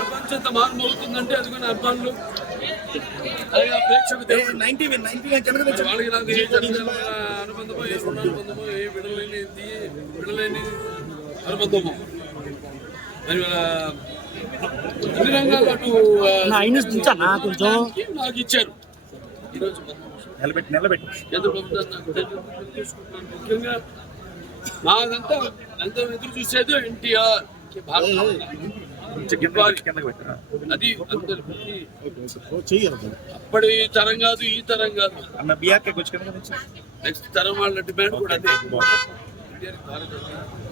ప్రపంచంతో మారుమోగుతుందంటే అది కూడా అభిమానులు ప్రేక్షకులు వాళ్ళకి నాకు ఏ అనుబంధమో ఏ రుణానుబంధమో ఏ విడలేని అనుబంధమో మరి అన్ని రంగాలు అటు నాకు ఇచ్చారు. ఈరోజు కేంద్ర ప్రభుత్వాన్ని నాకు తీసుకుంటున్నాను. ముఖ్యంగా నాదంతా ఎంతో ఎదురు చూసేది ఎన్టీఆర్. అది అప్పటి తరం కాదు, ఈ తరం కాదు, నెక్స్ట్ తరం వాళ్ళ డిమాండ్ కూడా అదే.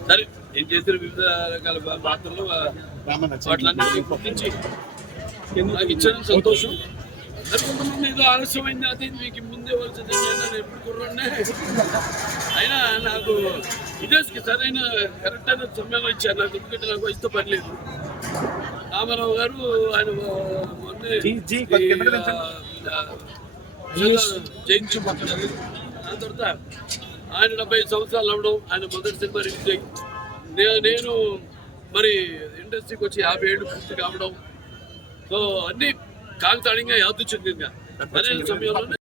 సరే ఏం చేసిన వివిధ రకాల పాత్రలు వాటిలన్నింటినీ గుర్తించి నాకు ఇచ్చిన సంతోషం. కొంతమంది ఏదో ఆలస్యమైంది, అది మీకు ముందే వచ్చింది, నేను ఎప్పుడు కుర్రాన్నే అయినా నాకు ఇదే సరైన కరెక్ట్ అయిన సమయంలో ఇచ్చారు నాకు. ఎందుకంటే నాకు వయసుతో పని లేదు. రామారావు గారు ఆయన జయించు దాని తర్వాత ఆయన 70 సంవత్సరాలు అవ్వడం, ఆయన మొదటి సినిమా రిలీజ్ అయ్యి నేను మరి ఇండస్ట్రీకి వచ్చి 50 ఏళ్ళు పూర్తి కావడం, సో అన్ని కాకతాళీయంగా యాదృచ్ఛికంగా అదే సమయంలో